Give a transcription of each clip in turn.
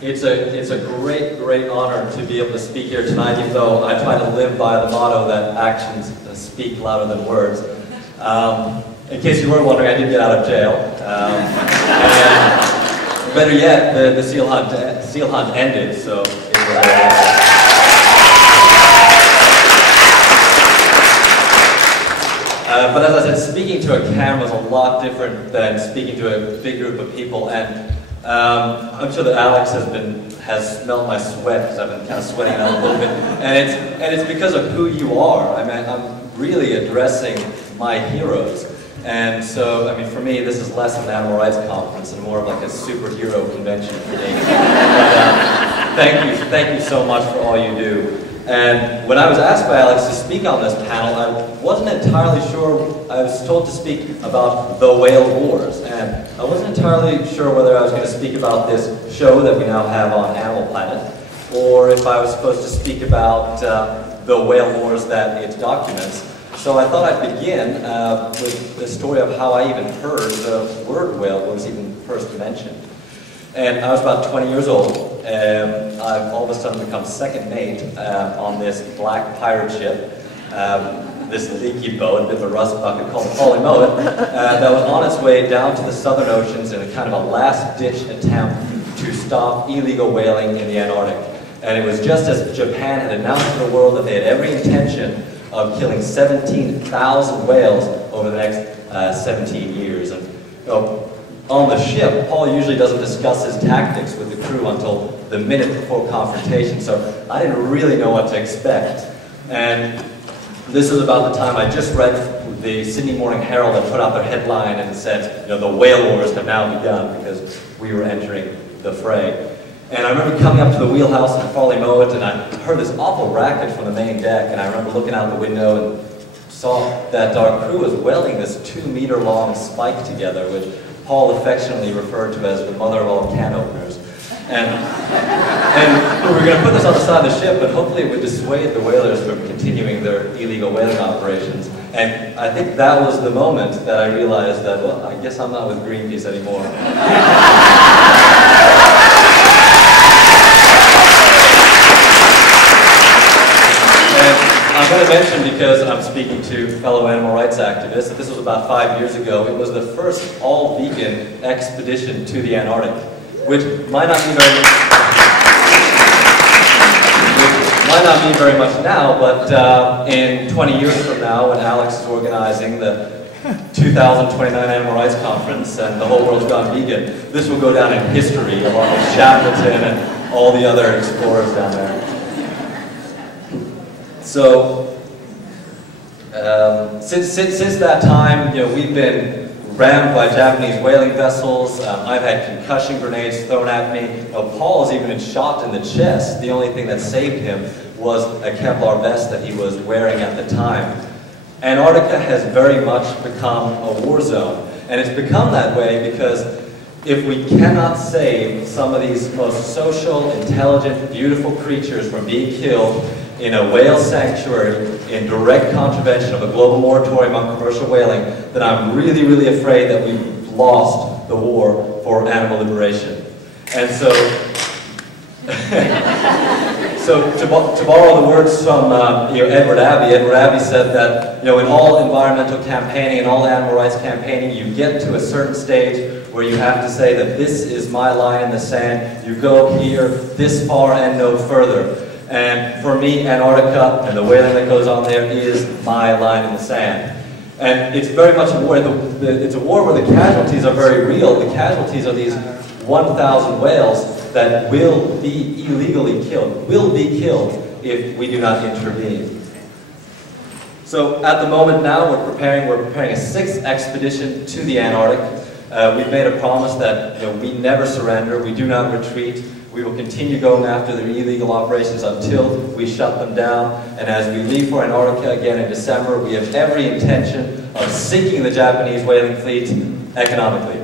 It's a great honor to be able to speak here tonight, even though I try to live by the motto that actions speak louder than words. In case you were wondering, I did get out of jail. And better yet, the seal hunt ended, so it was but as I said, speaking to a camera is a lot different than speaking to a big group of people, and I'm sure that Alex has smelled my sweat because I've been kind of sweating out a little bit, and it's because of who you are. I mean, I'm really addressing my heroes, and so I mean, for me, this is less of an animal rights conference and more of like a superhero convention for me. But, thank you so much for all you do. And when I was asked by Alex to speak on this panel, I wasn't entirely sure. I was told to speak about the whale wars, and I wasn't entirely sure whether I was going to speak about this show that we now have on Animal Planet, or if I was supposed to speak about the whale wars that it documents. So I thought I'd begin with the story of how I even heard the word whale was even first mentioned. And I was about 20 years old, and I've all of a sudden become second mate on this black pirate ship, this leaky boat, a bit of a rust bucket called Polly Mowat, that was on its way down to the southern oceans in a kind of a last-ditch attempt to stop illegal whaling in the Antarctic. And it was just as Japan had announced to the world that they had every intention of killing 17,000 whales over the next 17 years. And, you know, on the ship, Paul usually doesn't discuss his tactics with the crew until the minute before confrontation, so I didn't really know what to expect. And this is about the time I just read the Sydney Morning Herald that put out their headline and said, you know, the whale wars have now begun because we were entering the fray. And I remember coming up to the wheelhouse in Farley Mowat, and I heard this awful racket from the main deck, and I remember looking out the window and saw that our crew was welding this 2-meter-long spike together, which Paul affectionately referred to as the mother of all can openers. And we were going to put this on the side of the ship, but hopefully it would dissuade the whalers from continuing their illegal whaling operations. And I think that was the moment that I realized that, well, I guess I'm not with Greenpeace anymore. I'm going to mention, because I'm speaking to fellow animal rights activists, that this was about 5 years ago. It was the first all-vegan expedition to the Antarctic, which might not mean very much now, but in 20 years from now, when Alex is organizing the 2029 Animal Rights Conference and the whole world's gone vegan, this will go down in history along with Shackleton and all the other explorers down there. So, since that time, you know, we've been rammed by Japanese whaling vessels. I've had concussion grenades thrown at me. You know, Paul has even been shot in the chest. The only thing that saved him was a Kevlar vest that he was wearing at the time. Antarctica has very much become a war zone, and it's become that way because if we cannot save some of these most social, intelligent, beautiful creatures from being killed in a whale sanctuary in direct contravention of a global moratorium on commercial whaling, then I'm really, really afraid that we've lost the war for animal liberation. And so, to borrow the words from Edward Abbey said that, you know, in all environmental campaigning and all animal rights campaigning, you get to a certain stage where you have to say that this is my line in the sand. You go here, this far and no further. And for me, Antarctica and the whaling that goes on there is my line in the sand. And it's very much a war. It's a war where the casualties are very real. The casualties are these 1,000 whales that will be illegally killed, will be killed if we do not intervene. So at the moment now, we're preparing a 6th expedition to the Antarctic. We've made a promise that, you know, we never surrender, we do not retreat. We will continue going after the illegal operations until we shut them down. And as we leave for Antarctica again in December, we have every intention of sinking the Japanese whaling fleet economically.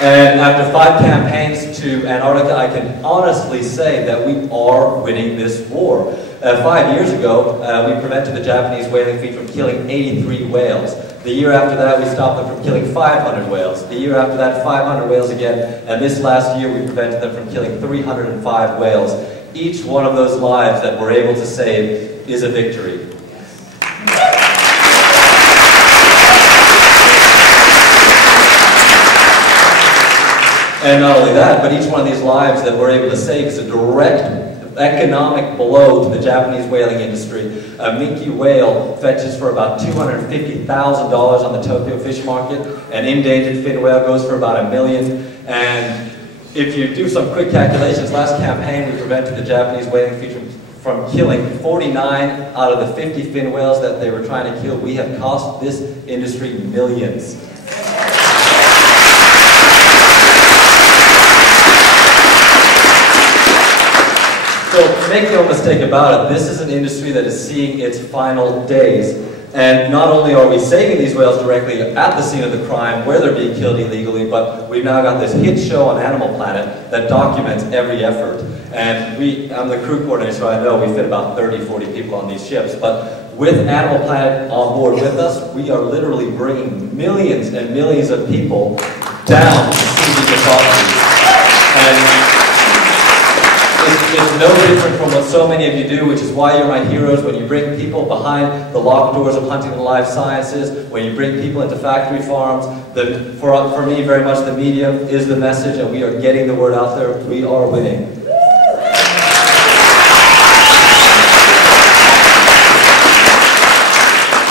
And after 5 campaigns to Antarctica, I can honestly say that we are winning this war. 5 years ago, we prevented the Japanese whaling fleet from killing 83 whales. The year after that, we stopped them from killing 500 whales. The year after that, 500 whales again. And this last year, we prevented them from killing 305 whales. Each one of those lives that we're able to save is a victory. And not only that, but each one of these lives that we're able to save is a direct economic blow to the Japanese whaling industry. A minke whale fetches for about $250,000 on the Tokyo fish market. An endangered fin whale goes for about $1 million. And if you do some quick calculations, last campaign we prevented the Japanese whaling fleet from killing 49 out of the 50 fin whales that they were trying to kill. We have cost this industry millions. So make no mistake about it, this is an industry that is seeing its final days. And not only are we saving these whales directly at the scene of the crime where they're being killed illegally, but we've now got this hit show on Animal Planet that documents every effort. And I'm the crew coordinator, so I know we fit about 30, 40 people on these ships. But with Animal Planet on board with us, we are literally bringing millions and millions of people down to see these atrocities. And it's no different from what so many of you do, which is why you're my heroes, when you bring people behind the locked doors of Huntington Life Sciences, when you bring people into factory farms. For me, very much the media is the message, and we are getting the word out there. We are winning.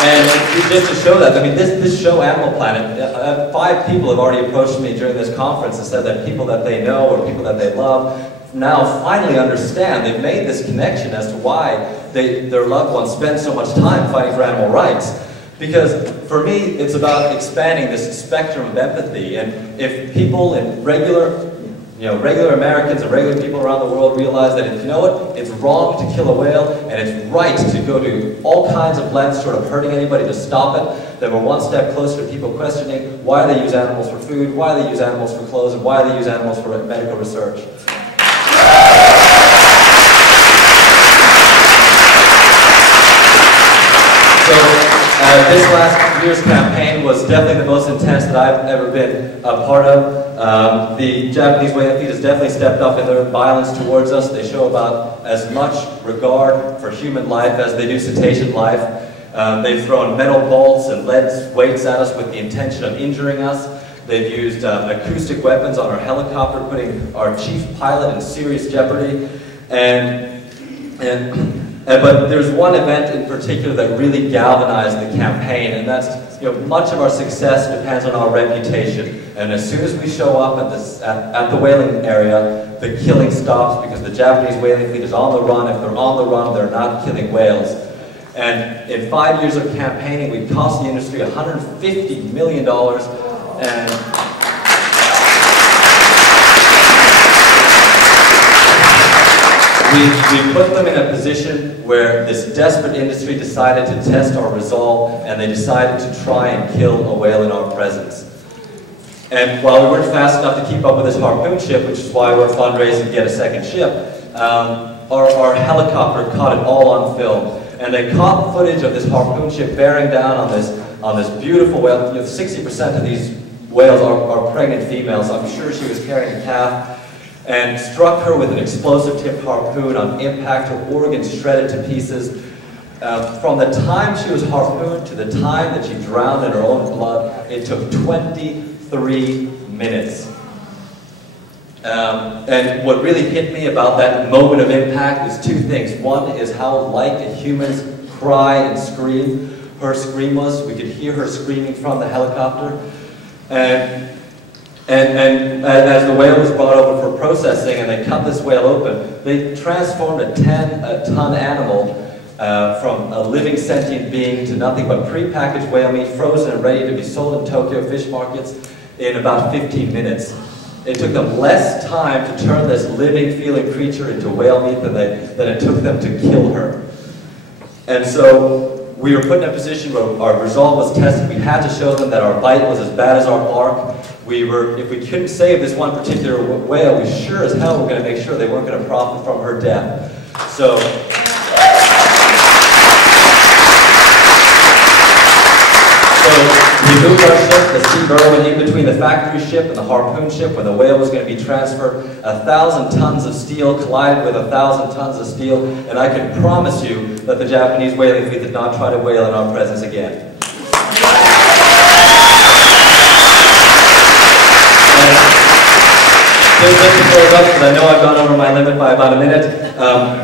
And just to show that, I mean, this show, Animal Planet, 5 people have already approached me during this conference and said that people that they know or people that they love now finally understand. They've made this connection as to why their loved ones spend so much time fighting for animal rights. Because for me, it's about expanding this spectrum of empathy. And if people in regular Americans and regular people around the world realize that, you know what, it's wrong to kill a whale, and it's right to go to all kinds of lengths short of hurting anybody to stop it, then we're one step closer to people questioning why they use animals for food, why they use animals for clothes, and why they use animals for medical research. So this last year's campaign was definitely the most intense that I've ever been a part of. The Japanese whaling fleet has definitely stepped up in their violence towards us. They show about as much regard for human life as they do cetacean life. They've thrown metal bolts and lead weights at us with the intention of injuring us. They've used acoustic weapons on our helicopter, putting our chief pilot in serious jeopardy. But there's one event in particular that really galvanized the campaign, and that's, much of our success depends on our reputation. And as soon as we show up at the whaling area, the killing stops because the Japanese whaling fleet is on the run. If they're on the run, they're not killing whales. And in 5 years of campaigning, we cost the industry $150 million, and we put them in a position where this desperate industry decided to test our resolve, and they decided to try and kill a whale in our presence. And while we weren't fast enough to keep up with this harpoon ship, which is why we're fundraising to get a second ship, our helicopter caught it all on film. And they caught footage of this harpoon ship bearing down on this beautiful whale. 60% of these whales are pregnant females. I'm sure she was carrying a calf. And struck her with an explosive tipped harpoon. On impact, her organs shredded to pieces. From the time she was harpooned to the time that she drowned in her own blood, it took 23 minutes. And what really hit me about that moment of impact is 2 things. One is how like a human's cry and scream her scream was. We could hear her screaming from the helicopter. And as the whale was brought over for processing and they cut this whale open, they transformed a 10-ton animal from a living sentient being to nothing but prepackaged whale meat, frozen and ready to be sold in Tokyo fish markets in about 15 minutes. It took them less time to turn this living, feeling creature into whale meat than it took them to kill her. And so we were put in a position where our resolve was tested. We had to show them that our bite was as bad as our bark. If we couldn't save this one particular whale, we sure as hell were going to make sure they weren't going to profit from her death. So moved our ship, the Steve Irwin, in between the factory ship and the harpoon ship when the whale was going to be transferred. 1,000 tons of steel collided with 1,000 tons of steel, and I can promise you that the Japanese whaling fleet did not try to whale in our presence again. Just to close up, because I know I've gone over my limit by about a minute,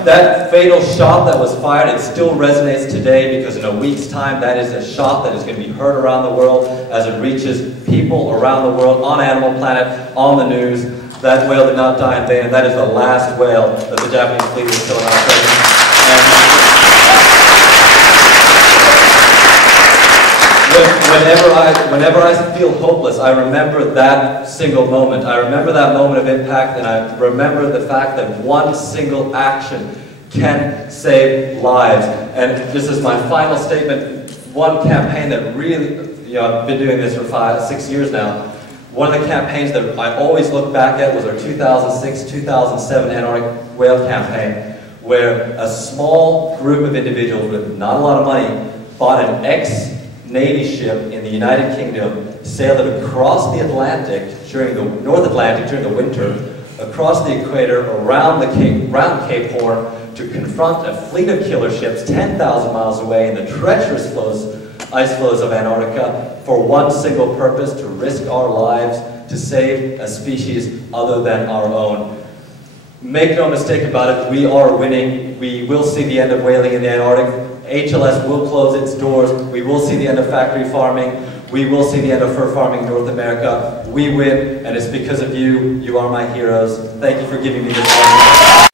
that fatal shot that was fired, it still resonates today, because in a week's time, that is a shot that is going to be heard around the world as it reaches people around the world, on Animal Planet, on the news. That whale did not die in vain, and that is the last whale that the Japanese fleet was still in our presence. Whenever I feel hopeless, I remember that single moment. I remember that moment of impact, and I remember the fact that one single action can save lives. And just as my final statement, one campaign that really, I've been doing this for 6 years now. One of the campaigns that I always look back at was our 2006-2007 Antarctic whale campaign, where a small group of individuals with not a lot of money bought an ex-Navy ship in the United Kingdom, sailed it across the Atlantic during the North Atlantic during the winter, across the equator, around Cape Horn, to confront a fleet of killer ships 10,000 miles away in the treacherous ice floes of Antarctica for one single purpose: to risk our lives to save a species other than our own. Make no mistake about it, we are winning. We will see the end of whaling in the Antarctic. HLS will close its doors. We will see the end of factory farming. We will see the end of fur farming in North America. We win, and it's because of you. You are my heroes. Thank you for giving me this time.